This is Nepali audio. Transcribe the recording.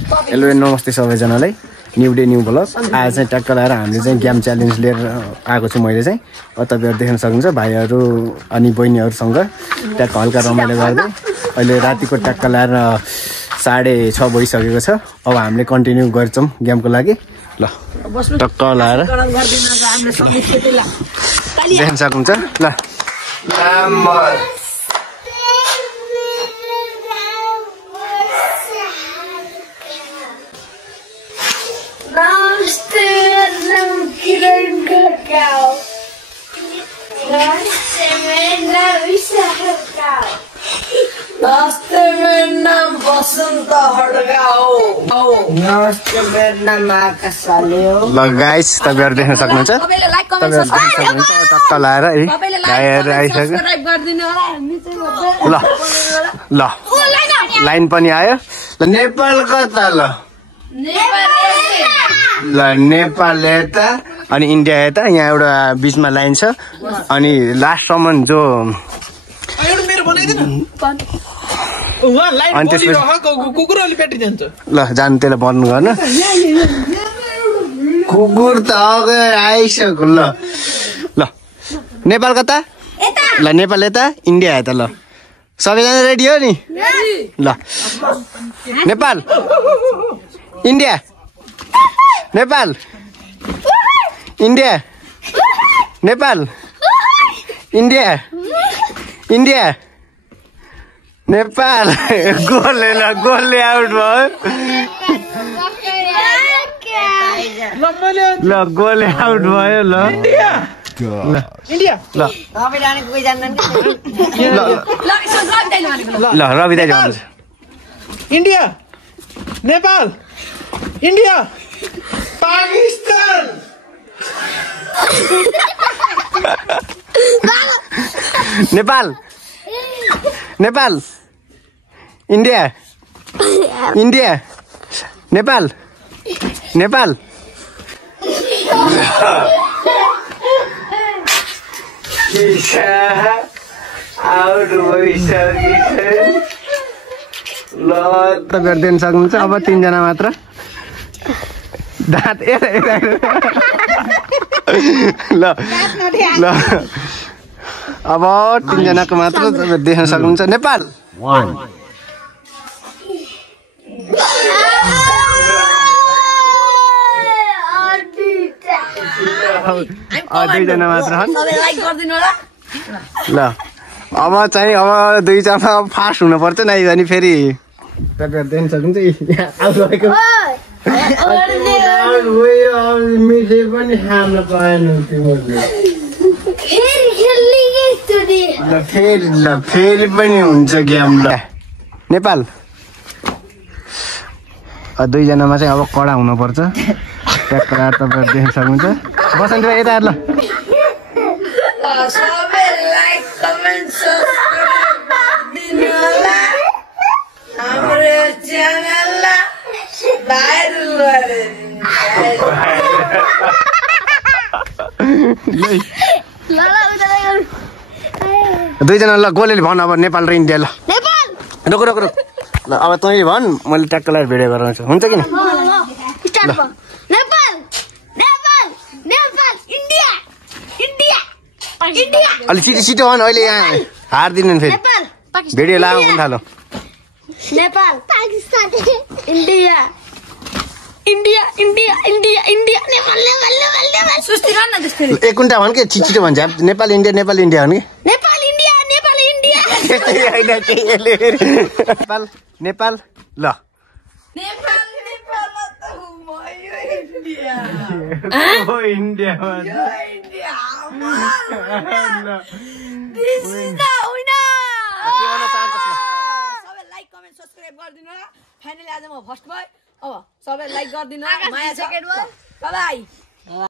हेलो नमस्ते सबैजनालाई न्यू डे न्यू ब्लग आज चाहिँ ट्याक्क लगाएर हामीले चाहिँ गेम च्यालेन्ज लिएर आएको छु मैले चाहिँ तपाईहरु देख्न सक्नुहुन्छ भाइहरु अनि बहिनीहरुसँग ट्याक्क हल्का रमाइलो गर्दै अहिले रातिको ट्याक्क लगाएर 6:30 भइसकेको छ अब हामीले कन्टिन्यू गर्छौं गेमको लागि ल टक्क लगाएर देख्न सक्नुहुन्छ ल नमस्ते मेरो नाम बसन्त हड्गाओ नमस्ते मेरो नाम आकाश साले हो ल गाइस तपाईहरु देख्न सक्नुहुन्छ टक्क लाएर सब्स्क्राइब गर्दिनु होला ल ल लाइन पनि आयो ल नेपाल कता ल नेपाल यता अनि इन्डिया यता यहाँ एउटा बीचमा लाइन छ अनि लास्टसम्म जो ल जानु त्यसलाई बन्द गर्न कुकुर त अगाडि आइसक्यो ल ल नेपाल कता ल नेपाल यता इन्डिया यता ल सबैजना रेडी हो नि ल Nepal India Nepal India Nepal India India Nepal गोलले आउट भयो ल गोलले आउट भयो ल इन्डिया ल ल रवि दाइ भन्नुहुन्छ India Nepal India Pakistan Nepal Nepal India India Nepal Nepal out ल तपाईहरु देख्न सक्नुहुन्छ अब 3 जना मात्र दाँत ल ल अब 3 जनाको मात्र देख्न सक्नुहुन्छ नेपाल 1 2 जना मात्र छन् ल अब चाहिँ अब 2 जना फास्ट हुनुपर्छ नै भने फेरि तपाईहरु देख्न सक्नुहुन्छ आउट भएको मिठे पनि खान पाएन फेरि पनि हुन्छ गेम ल नेपाल 2 जनामा चाहिँ अब कडा हुनुपर्छ ट्याक्क लगाएर तपाईहरु देख्न सक्नुहुन्छ बसन्त भाइ यता ल सबै लाइक कमेन्ट सब्स्क्राइब दिनु होला हाम्रो च्यानललाई भाइरल गरे 2 जना ल गोलेले भन अब नेपाल र इन्डिया ल रुक रुक रुक ल अब तैँले भन मैले ट्याक्क लगाएर भिडियो गराउँछु हुन्छ कि अलि छिटो छिटो भन अहिले यहाँ हार्दिनु फेरि भिडियो लाउनु थालो Nepal Pakistan India India India India India Nepal Nepal Nepal Nepal सुस्ती गर्न जस्तै एक कुन्टा भन के छिटो भन्छ नेपाल इन्डिया भन के नेपाल इन्डिया नेपाल इन्डिया नेपाल नेपाल ल नेपाल नेपाल त भयो इन्डिया ओ India India this is the winner सबै लाइक कमेन्ट सब्स्क्राइब गरिदिनु होला फाइनली आज म फर्स्ट भयो अब सबै लाइक गरिदिनु होला माया छ बाइ